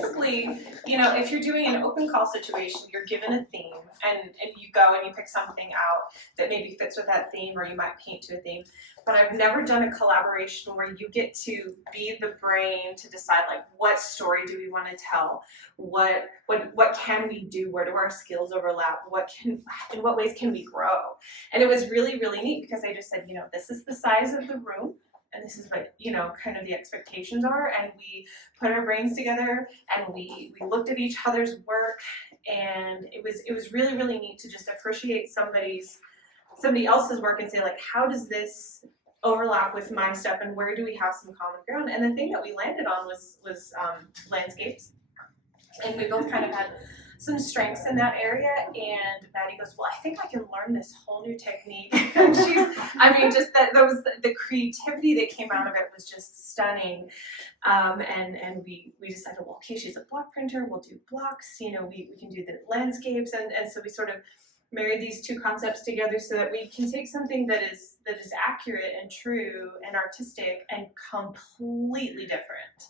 typically, if you're doing an open call situation, you're given a theme and you go and you pick something out that maybe fits with that theme, or you might paint to a theme. But I've never done a collaboration where you get to be the brain to decide, like, what story do we want to tell? What can we do? Where do our skills overlap? In what ways can we grow? And it was really, really neat because I just said, this is the size of the room. And this is what, kind of the expectations are. And we put our brains together and we looked at each other's work. And it was really, really neat to just appreciate somebody else's work and say, like, how does this overlap with my stuff and where do we have some common ground? And the thing that we landed on was landscapes. And we both kind of had some strengths in that area, and Maddie goes, well, I think I can learn this whole new technique. And the creativity that came out of it was just stunning. And we decided, well, okay, she's a block printer, we'll do blocks, we can do the landscapes, and so we sort of married these two concepts together so that we can take something that is accurate and true and artistic and completely different.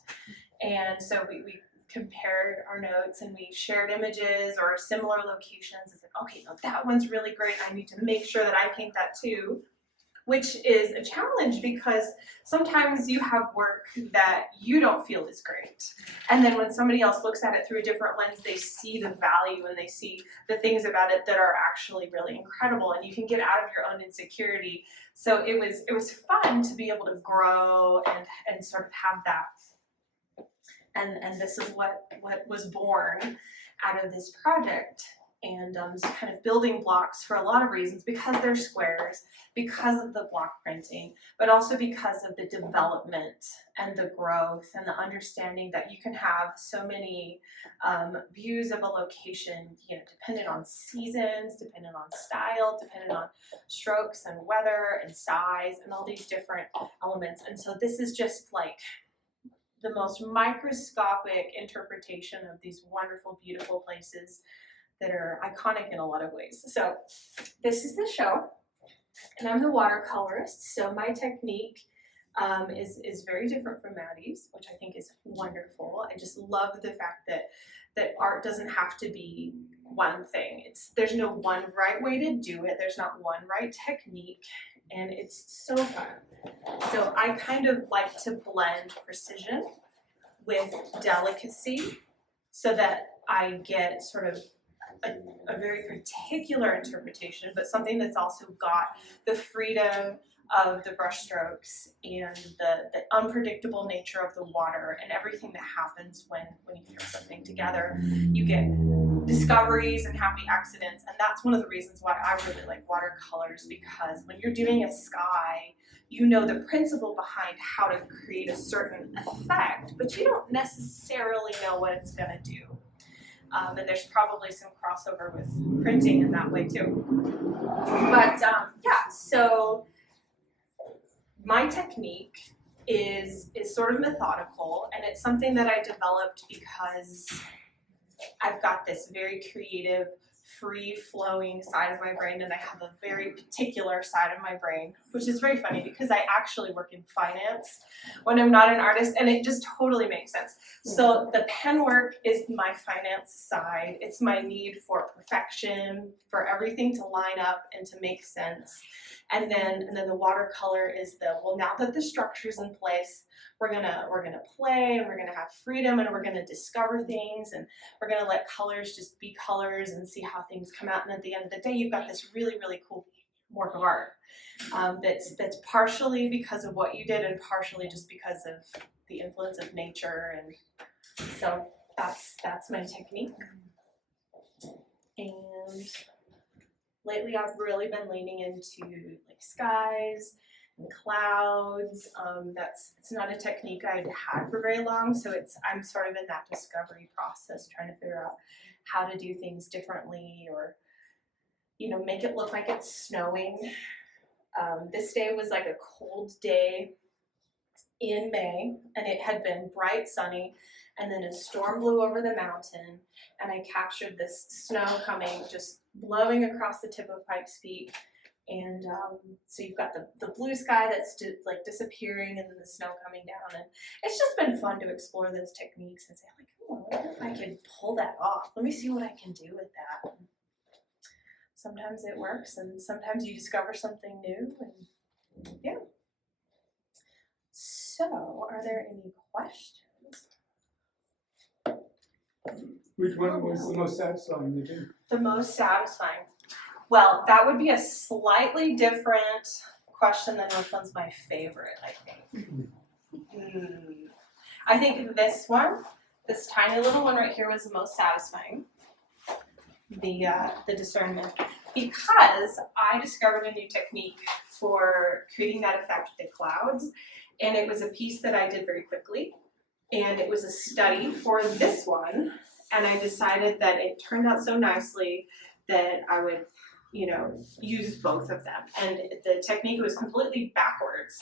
And so we compared our notes and we shared images or similar locations and said, okay, no, that one's really great. I need to make sure that I paint that too, which is a challenge because sometimes you have work that you don't feel is great. And then when somebody else looks at it through a different lens, they see the value and they see the things about it that are actually really incredible, and you can get out of your own insecurity. So it was fun to be able to grow and sort of have that. And this is what was born out of this project. And it's kind of building blocks for a lot of reasons, because they're squares, because of the block printing, but also because of the development and the growth and the understanding that you can have so many views of a location, dependent on seasons, dependent on style, dependent on strokes and weather and size and all these different elements. And so this is just like the most microscopic interpretation of these wonderful, beautiful places that are iconic in a lot of ways. So this is the show, and I'm the watercolorist. So my technique is very different from Maddie's, which I think is wonderful. I just love the fact that art doesn't have to be one thing. There's no one right way to do it. There's not one right technique, and it's so fun. So I kind of like to blend precision with delicacy so that I get sort of a very particular interpretation, but something that's also got the freedom of the brush strokes and the unpredictable nature of the water and everything that happens when you throw something together. You get discoveries and happy accidents, and that's one of the reasons why I really like watercolors, because when you're doing a sky, you know the principle behind how to create a certain effect, but you don't necessarily know what it's going to do. And there's probably some crossover with printing in that way too. But yeah, so my technique is sort of methodical, and it's something that I developed because I've got this very creative, free-flowing side of my brain, and I have a very particular side of my brain, which is very funny because I actually work in finance when I'm not an artist, and it just totally makes sense. So the pen work is my finance side. It's my need for perfection, for everything to line up and to make sense. And then the watercolor is well, now that the structure's in place, we're gonna play, and we're gonna have freedom, and we're gonna discover things, and we're gonna let colors just be colors and see how things come out. And at the end of the day, you've got this really, really cool work of art that's partially because of what you did and partially just because of the influence of nature. And so that's my technique. And lately I've really been leaning into like skies and clouds. It's not a technique I'd had for very long, so I'm sort of in that discovery process, trying to figure out how to do things differently, or make it look like it's snowing. This day was like a cold day in May, and it had been bright sunny, and then a storm blew over the mountain, and I captured this snow coming, just blowing across the tip of Pikes Peak. And so you've got the blue sky that's like disappearing, and then the snow coming down, and it's just been fun to explore those techniques and say, like, oh, if I could pull that off. Let me see what I can do with that. Sometimes it works, and sometimes you discover something new, and yeah. So, are there any questions? Which one was the most satisfying, you think? The most satisfying? Well, that would be a slightly different question than which one's my favorite, I think. I think this one, this tiny little one right here was the most satisfying. The discernment. Because I discovered a new technique for creating that effect with the clouds, and it was a piece that I did very quickly, and it was a study for this one, and I decided that it turned out so nicely that I would, use both of them. And the technique was completely backwards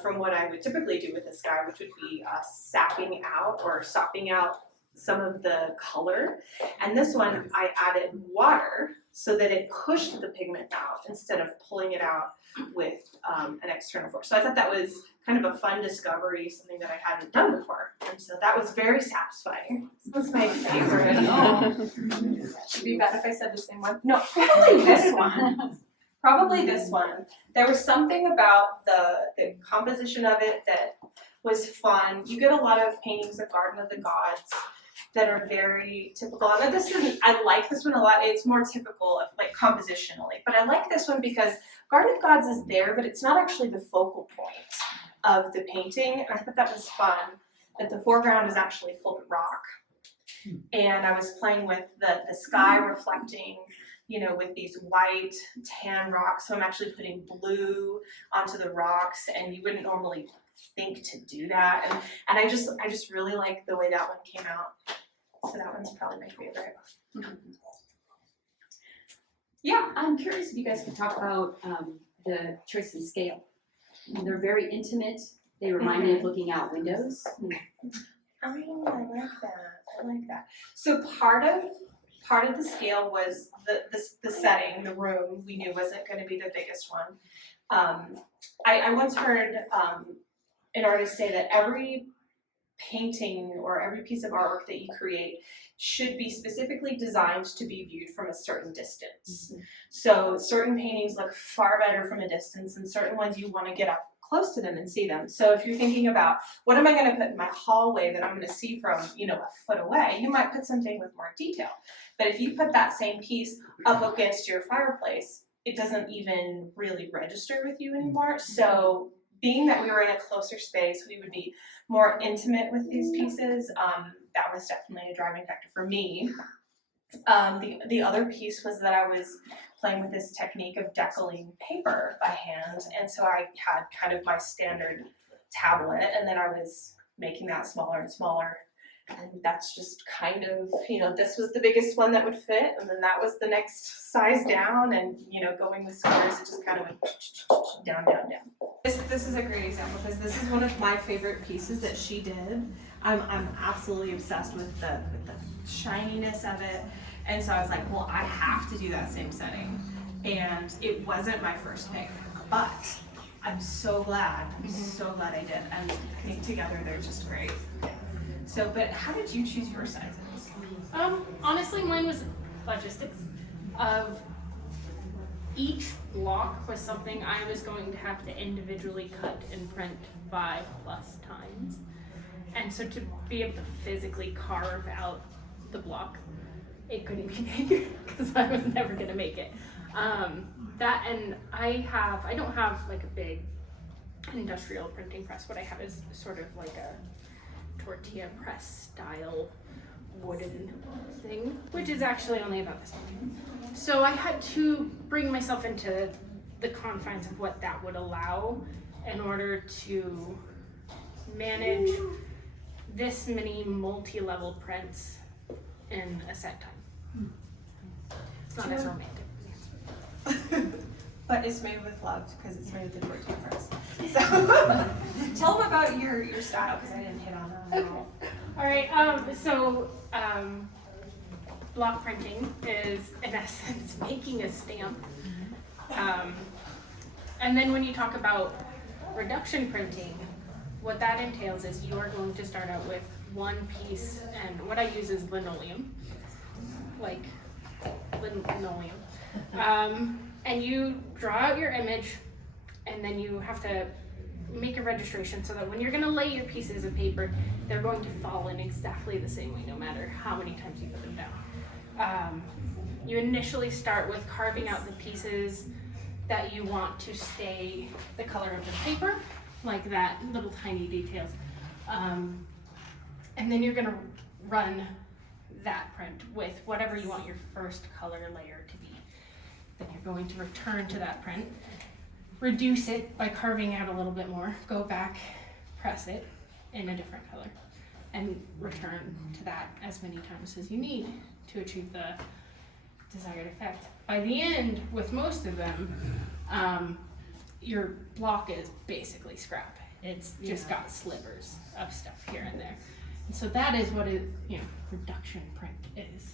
from what I would typically do with this guy, which would be sapping out or sopping out some of the color. And this one, I added water so that it pushed the pigment out instead of pulling it out with an external force. So I thought that was kind of a fun discovery, something that I hadn't done before. And so that was very satisfying. This was my favorite. Should be bad if I said the same one. No, probably this one. Probably this one. There was something about the composition of it that was fun. You get a lot of paintings of Garden of the Gods that are very typical. And I like this one a lot. It's more typical of like compositionally. But I like this one because Garden of Gods is there, but it's not actually the focal point of the painting. And I thought that was fun, that the foreground is actually full of rock. And I was playing with the sky reflecting, with these white tan rocks. So I'm actually putting blue onto the rocks, and you wouldn't normally think to do that. And I just really like the way that one came out. So that one's probably my favorite. Yeah, I'm curious if you guys could talk about the choice and scale. They're very intimate. They remind me of looking out windows. I like that. So part of the scale was the setting, the room. We knew wasn't going to be the biggest one. I once heard an artist say that every painting or every piece of artwork that you create should be specifically designed to be viewed from a certain distance. So certain paintings look far better from a distance, and certain ones you want to get up close to them and see them. So if you're thinking about what am I going to put in my hallway that I'm going to see from, a foot away, you might put something with more detail. But if you put that same piece up against your fireplace, it doesn't even really register with you anymore. So being that we were in a closer space, we would be more intimate with these pieces. That was definitely a driving factor for me. The other piece was that I was playing with this technique of decaling paper by hand, and so I had kind of my standard tablet, and then I was making that smaller and smaller, and that's just kind of, this was the biggest one that would fit, and then that was the next size down, and going with squares, it just kind of went down, down, down. This is a great example because this is one of my favorite pieces that she did. I'm absolutely obsessed with the shininess of it. And so I was like, well, I have to do that same setting. And it wasn't my first pick, but I'm so glad I did. And I think together they're just great. So, but how did you choose your sizes? Honestly, mine was logistics of each block was something I was going to have to individually cut and print 5+ times. And so to be able to physically carve out the block, it couldn't be bigger because I was never gonna make it. That, and I don't have like a big industrial printing press. What I have is sort of like a tortilla press style wooden thing, which is actually only about this big. So I had to bring myself into the confines of what that would allow in order to manage this many multi-level prints in a set time. It's not as romantic. But it's made with love because it's made with the tortilla press. So tell them about your style because I didn't hit on that at all. All right, so block printing is in essence making a stamp. And then when you talk about reduction printing, what that entails is you are going to start out with one piece, and what I use is linoleum, like linoleum. And you draw out your image, and then you have to make a registration so that when you're gonna lay your pieces of paper, they're going to fall in exactly the same way, no matter how many times you put them down. You initially start with carving out the pieces that you want to stay the color of the paper, like that, little tiny details. And then you're gonna run that print with whatever you want your first color layer to be. Then you're going to return to that print, reduce it by carving out a little bit more, go back, press it in a different color, and return to that as many times as you need to achieve the desired effect. By the end, with most of them, your block is basically scrap. It's just got slivers of stuff here and there. And so that is what reduction print is.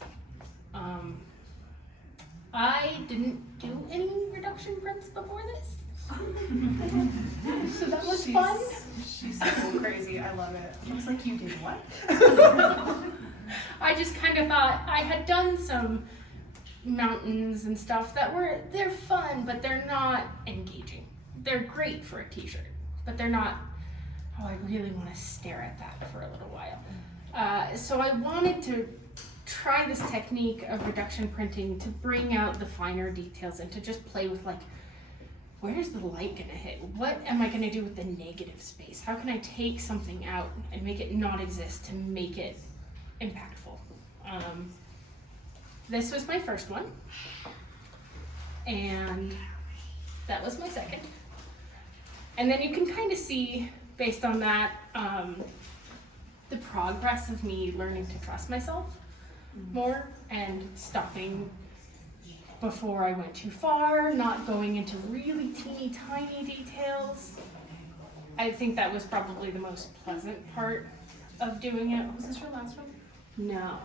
I didn't do any reduction prints before this. So that was fun. She's so crazy. I love it. Looks like you did what? I just kind of thought I had done some mountains and stuff they're fun, but they're not engaging. They're great for a t-shirt, but they're not, I really want to stare at that for a little while. So I wanted to try this technique of reduction printing to bring out the finer details and to just play with where's the light gonna hit? What am I gonna do with the negative space? How can I take something out and make it not exist to make it impactful? This was my first one, and that was my second. And then you can kind of see, based on that, the progress of me learning to trust myself more and stopping before I went too far, not going into really teeny tiny details. I think that was probably the most pleasant part of doing it. Was this your last one? No,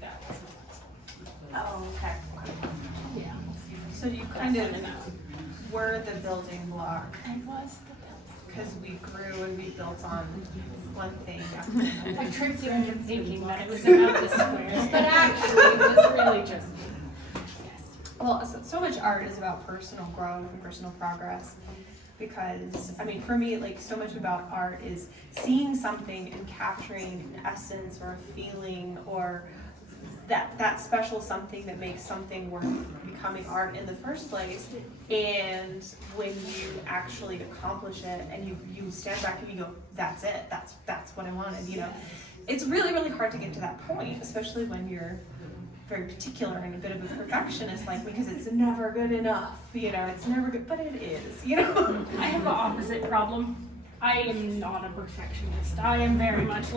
that was the last one. Oh, okay. Yeah. So you kind of were the building block I was the building. because we grew and we built on one thing after another. I tricked you into thinking that it was about the squares, but actually it was really just me. Yes. Well, so much art is about personal growth and personal progress. Because, I mean, for me, so much about art is seeing something and capturing an essence or a feeling or that special something that makes something worth becoming art in the first place. And when you actually accomplish it and you stand back and you go, that's it, that's what I wanted, It's really, really hard to get to that point, especially when you're very particular and a bit of a perfectionist because it's never good enough, it's never good, but it is, I have the opposite problem. I am not a perfectionist. I am very much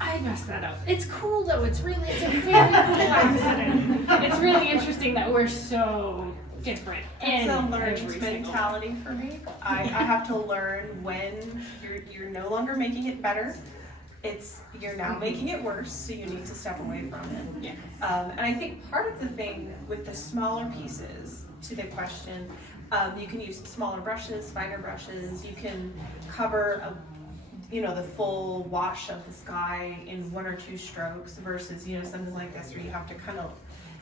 I messed that up. It's cool though, it's a very cool accident. It's really interesting that we're so different. It's a learned mentality for me. I have to learn when you're no longer making it better. You're now making it worse, so you need to step away from it. Yeah. And I think part of the thing with the smaller pieces, to the question, you can use smaller brushes, finer brushes. You can cover the full wash of the sky in one or two strokes versus something like this where you have to kind of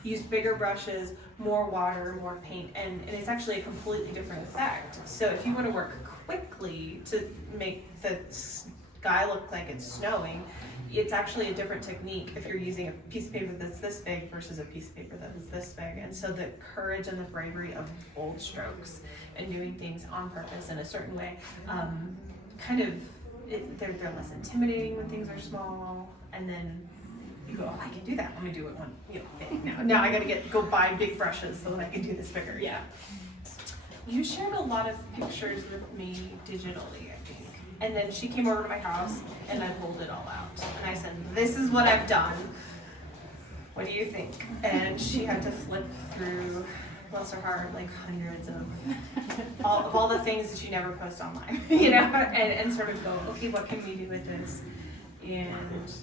use bigger brushes, more water, more paint, and it's actually a completely different effect. So if you want to work quickly to make the sky look like it's snowing, it's actually a different technique if you're using a piece of paper that's this big versus a piece of paper that's this big. And so the courage and the bravery of bold strokes and doing things on purpose in a certain way, they're less intimidating when things are small. And then you go, I can do that. Let me do it one big. Now I got to go buy big brushes so that I can do this bigger. Yeah. You shared a lot of pictures with me digitally, I think. And then she came over to my house and I pulled it all out. And I said, this is what I've done. What do you think? And she had to flip through, bless her heart, hundreds of all the things that you never post online, and sort of go, okay, what can we do with this? And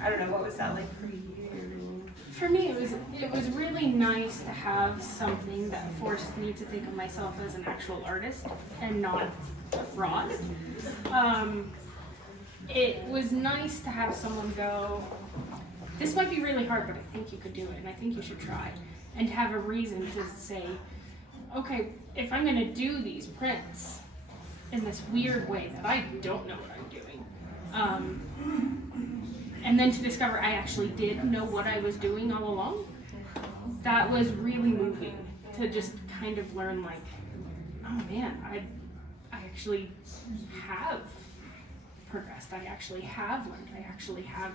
I don't know, what was that like for you? For me, it was really nice to have something that forced me to think of myself as an actual artist and not a fraud. it was nice to have someone go, this might be really hard, but I think you could do it, and I think you should try. And to have a reason to say, okay, if I'm gonna do these prints in this weird way that I don't know what I'm doing, and then to discover I actually did know what I was doing all along, that was really moving to just kind of learn like, oh man, I actually have progressed, I actually have learned, I actually have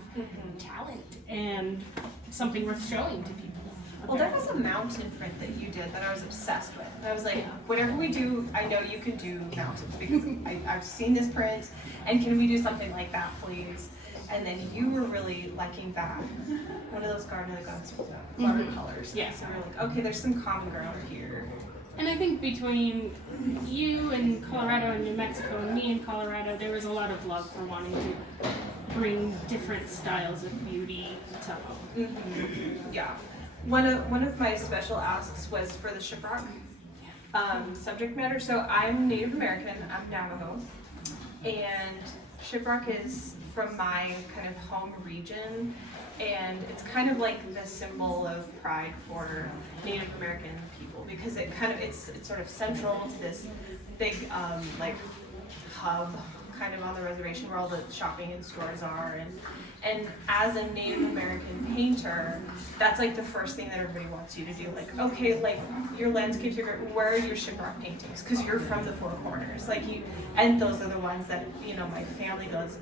talent and something worth showing to people. Well, there was a mountain print that you did that I was obsessed with. And I was like, whatever we do, I know you can do mountains because I've seen this print, and can we do something like that, please? And then you were really liking that. One of those Garden of the Gods watercolors. Yeah. So we're like, okay, there's some common ground here. And I think between you in Colorado and New Mexico and me in Colorado, there was a lot of love for wanting to bring different styles of beauty to home. Yeah. One of my special asks was for the shiprock subject matter. So I'm Native American, I'm Navajo, and shiprock is from my kind of home region, and it's kind of like the symbol of pride for Native American people because it kind of it's sort of central to this big like hub kind of on the reservation where all the shopping and stores are, and as a Native American painter, that's like the first thing that everybody wants you to do. Like, okay, like your landscapes are great. Where are your shiprock paintings? Because you're from the Four Corners, like you, and those are the ones that my family goes.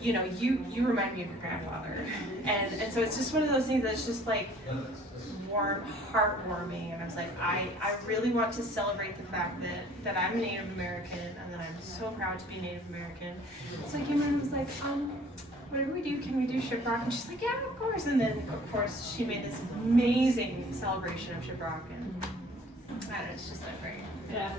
You remind me of your grandfather, and so it's just one of those things that's just like warm, heartwarming. And I was like, I really want to celebrate the fact that I'm Native American and that I'm so proud to be Native American. So I came in and was like, whatever we do, can we do shiprock? And she's like, yeah, of course. And then of course she made this amazing celebration of shiprock, and it's just like great. Yeah.